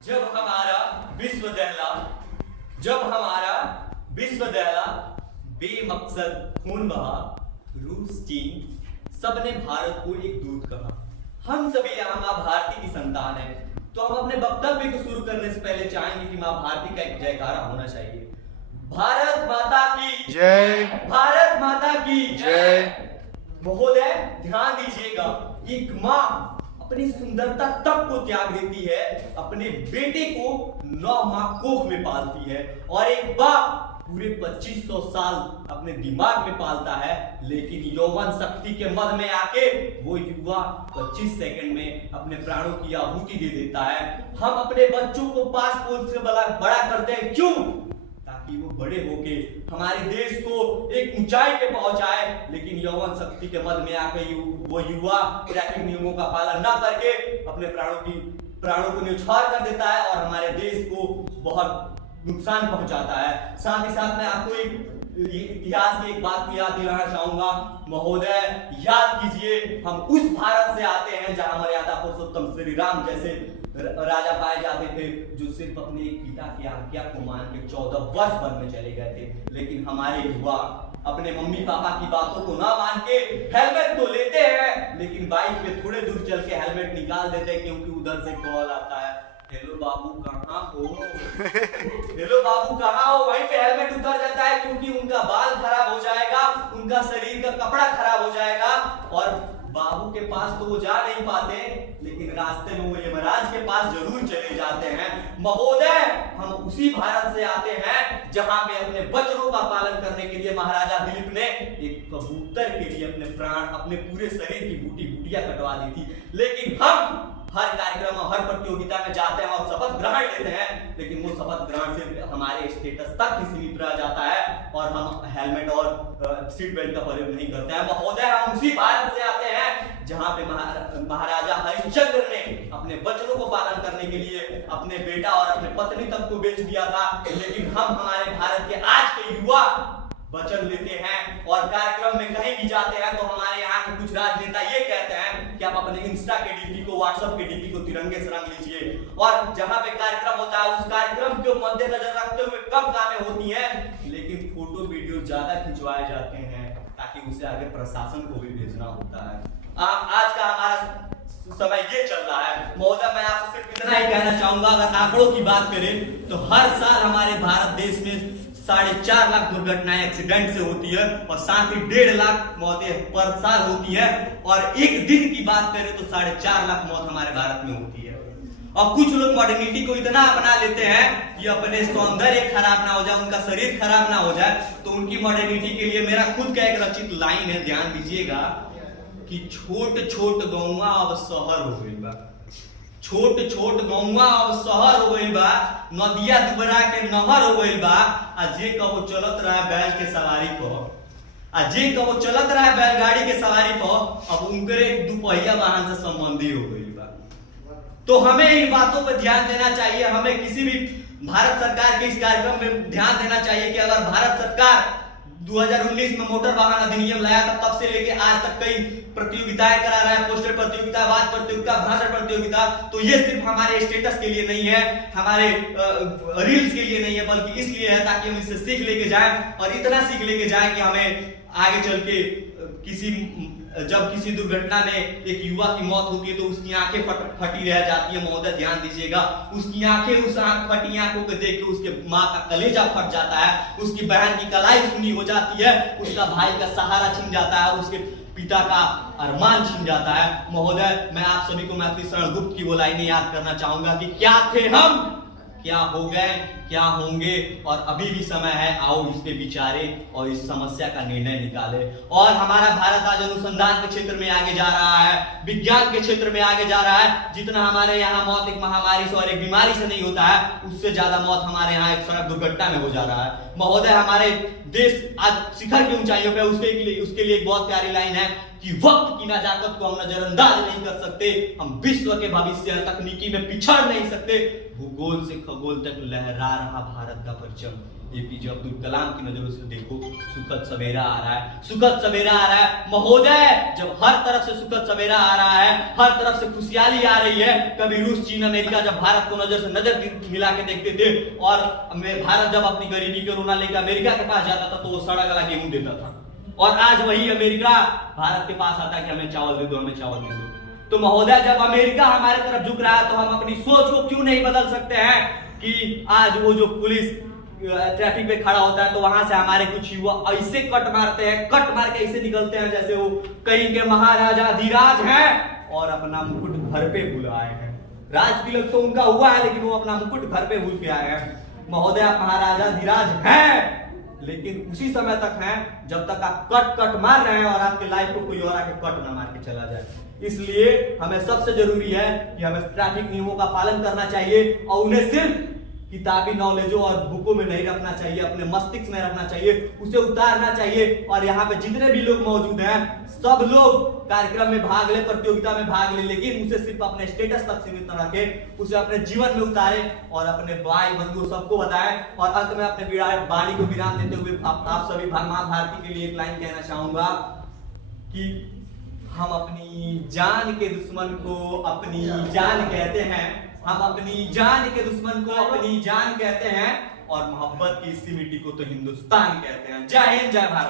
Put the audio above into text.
जब हमारा विश्व दहला बेमकसद खून बहा, रूस चीन सबने भारत को एक दूत कहा। हम सभी यहाँ माँ भारती की संतान हैं, तो हम अपने वक्तव्य को शुरू करने से पहले चाहेंगे कि माँ भारती का एक जयकारा होना चाहिए। भारत माता की जय। भारत माता की जय। महोदय ध्यान दीजिएगा, एक माँ अपनी सुंदरता तक को त्याग देती है, अपने बेटे को 9 माह कोख में पालती है, और एक बाप पूरे 2500 साल अपने दिमाग में पालता है, लेकिन यौवन शक्ति के मद में आके वो युवा 25 सेकंड में अपने प्राणों की आहुति दे देता है। हम अपने बच्चों को पासपोर्ट से बड़ा करते हैं, क्यों? ताकि वो बड़े होके हमारे देश को एक ऊंचाई पे पहुंचाए, लेकिन यौवन शक्ति के मद में आकर वो युवा ट्रैफिक नियमों का पालन न करके अपने प्राणों को न्यौछावर कर देता है और हमारे देश को बहुत नुकसान पहुंचाता है। साथ ही साथ मैं आपको इतिहास की एक बात को याद दिलाना चाहूंगा। महोदय याद कीजिए, हम उस भारत से आते हैं जहां मर्यादा पुरुषोत्तम श्री राम जैसे राजा पाए जाते थे, जो सिर्फ अपने पिता की आज्ञा को मान के 14 वर्ष वन में चले गए थे। लेकिन हमारे युवा अपने मम्मी पापा की बातों को ना मान के हेलमेट तो लेते हैं, लेकिन बाइक पे थोड़े दूर चल के हेलमेट निकाल देते हैं, क्योंकि उधर से कॉल आता है, हेलो बाबू कहाँ हो? हेलो बाबू कहाँ हो? वहीं पे हेलमेट उतर जाता है, क्योंकि उनका बाल खराब हो जाएगा, उनका शरीर का कपड़ा खराब हो जाएगा, और बाबू के पास तो वो जा नहीं पाते, लेकिन रास्ते में वो यमराज के पास जरूर चले जाते हैं। महोदय हम उसी भारत से आते हैं जहां पे अपने वचनों का पालन करने के लिए महाराजा दिलीप ने एक कबूतर के लिए अपने प्राण, अपने पूरे शरीर की बूटियां कटवा दी थी। लेकिन हम हर कार्यक्रम और हर प्रतियोगिता में जाते हैं और शपथ ग्रहण लेते हैं, लेकिन वो शपथ ग्रहण से हमारे स्टेटस तक ही सीमित रह जाता है और हम हेलमेट और सीट बेल्ट का प्रयोग नहीं करते हैं। महोदय हम उसी भारत से आते हैं जहां पे महाराजा हरिश्चंद्र ने अपने वचनों को पालन करने के लिए अपने बेटा और अपने पत्नी तक को बेच दिया था, लेकिन हम हमारे भारत के आज के युवा वचन लेते हैं और कार्यक्रम में कहीं भी जाते हैं तो हमारे यहाँ के कुछ राजनेता ये कहते हैं कि आप अपने इंस्टा के डीपी को, व्हाट्सएप के डीपी को तिरंगे से रंग लीजिए, और जहां पे कार्यक्रम होता है उस कार्यक्रम को मद्देनजर रखते हुए कम कामें होती हैं, लेकिन फोटो वीडियो ज्यादा खिंचवाए जाते हैं ताकि उसे आगे प्रशासन को भी भेजना होता है। आज का हमारा समय ये चल रहा है। महोदय मैं आपसे सिर्फ इतना ही कहना चाहूंगा, अगर आंकड़ों की बात करें तो हर साल हमारे भारत देश में 4.5 लाख दुर्घटनाएं एक्सीडेंट से होती है, और साथ ही 1.5 लाख मौतें पर साल होती है, और एक दिन की बात करें तो 4.5 लाख मौत हमारे भारत में होती है। और कुछ लोग मॉडर्निटी को इतना अपना लेते हैं कि अपने सौंदर्य खराब ना हो जाए, उनका शरीर खराब ना हो जाए, तो उनकी मॉडर्निटी के लिए मेरा खुद का एक रचित लाइन है, ध्यान दीजिएगा, कि छोट छोट गौवा अब शहर हो गई बा, छोट छोट गौवा अब शहर हो गई बा, नदिया दुबरा के नहर हो गई बा, आ जे कबो चलत रहा बैल के सवारी पर, आ जे कबो चलत रहा बैलगाड़ी के सवारी पर, अब उनके दुपहिया वाहन से संबंधी हो गई बा। तो हमें इन बातों पर ध्यान देना चाहिए। हमें किसी भी भारत सरकार के इस कार्यक्रम में ध्यान देना चाहिए कि अगर भारत सरकार 2019 में मोटर वाहन अधिनियम लाया था, तब से लेके आज तक कई प्रतियोगिताएं करा रहा है, पोस्टर प्रतियोगिता, वाद प्रतियोगिता, भाषण प्रतियोगिता, तो ये सिर्फ हमारे स्टेटस के लिए नहीं है, हमारे रील्स के लिए नहीं है, बल्कि इसलिए है ताकि हम इससे सीख लेके जाएं, और इतना सीख लेके जाएं कि हमें आगे चल के जब किसी दुर्घटना में एक युवा की मौत होती है तो उसकी आंखें फटी रह जाती है। महोदय ध्यान दीजिएगा, उसकी आंखें, उस फटी आंखों को देख के उसके माँ का कलेजा फट जाता है, उसकी बहन की कलाई सुनी हो जाती है, उसका भाई का सहारा छिन जाता है, उसके पिता का अरमान छिन जाता है। महोदय मैं आप सभी को मैथिली शरण गुप्त की वो लाइनें याद करना चाहूंगा कि क्या थे हम, क्या हो गए, क्या होंगे, और अभी भी समय है, आओ इस पे विचारे और इस समस्या का निर्णय निकाले। और हमारा भारत आज अनुसंधान के क्षेत्र में आगे जा रहा है, विज्ञान के क्षेत्र में आगे जा रहा है। जितना हमारे यहाँ मौत एक महामारी से और एक बीमारी से नहीं होता है, उससे ज्यादा मौत हमारे यहाँ एक सड़क दुर्घटना में हो जा रहा है। महोदय हमारे देश आज शिखर की ऊंचाइयों पे, उसके लिए एक बहुत प्यारी लाइन है कि वक्त की नजाकत को हम नजरअंदाज नहीं कर सकते, हम विश्व के भविष्य तकनीकी में पिछड़ नहीं सकते, भूगोल से खगोल तक लहरा रहा भारत का परचम एपीजे अब्दुल कलाम की नजरों से देखो, सुखद सवेरा आ रहा है, सुखद सवेरा आ रहा है महोदय। जब हर तरफ से सुखद सवेरा आ रहा है, हर तरफ से खुशहाली आ रही है, कभी रूस, चीन, अमेरिका जब भारत को नजर से नजर मिला के देखते थे, और भारत जब अपनी गरीबी कोरोना लेकर अमेरिका के पास जाता था तो वो सड़ा गला गेहूं देता था, और आज वही अमेरिका भारत के पास आता है कि हमें चावल दे दो, हमें चावल दे दो। तो महोदय, जब अमेरिका हमारे तरफ झुक रहा है तो हम अपनी सोच को क्यों नहीं बदल सकते हैं कि आज वो जो पुलिस ट्रैफिक पे खड़ा होता है तो वहां से हमारे कुछ युवा ऐसे कट मारते हैं, कट मार के ऐसे निकलते हैं जैसे वो कहीं के महाराजा धीराज हैं और अपना मुकुट घर पे भूल आए हैं। राज तिलक तो उनका हुआ है लेकिन वो अपना मुकुट घर पे भूल के आए हैं। महोदय, आप महाराजा धीराज हैं लेकिन उसी समय तक हैं जब तक आप कट मार रहे हैं और आपके लाइफ को कोई और आके कट ना मार के चला जाए। इसलिए हमें सबसे जरूरी है कि हमें ट्रैफिक नियमों का पालन करना चाहिए और उन्हें सिर्फ किताबी नॉलेजों और बुकों में नहीं रखना चाहिए, अपने मस्तिष्क में रखना चाहिए, उसे उतारना चाहिए। और यहाँ पे जितने भी लोग मौजूद हैं सब लोग कार्यक्रम में भाग ले, प्रतियोगिता में भाग ले, लेकिन उसे सिर्फ अपने स्टेटस तक सीमित न रखे, उसे अपने जीवन में उतारे और अपने भाई बंधु सबको बताएं। और अंत में अपने वाणी को विराम देते हुए आप सभी माँ भारती के लिए एक लाइन कहना चाहूंगा कि हम अपनी जान के दुश्मन को अपनी जान कहते हैं, हम अपनी जान के दुश्मन को अपनी जान कहते हैं, और मोहब्बत की इसी मिट्टी को तो हिंदुस्तान कहते हैं। जय हिंद, जय भारत।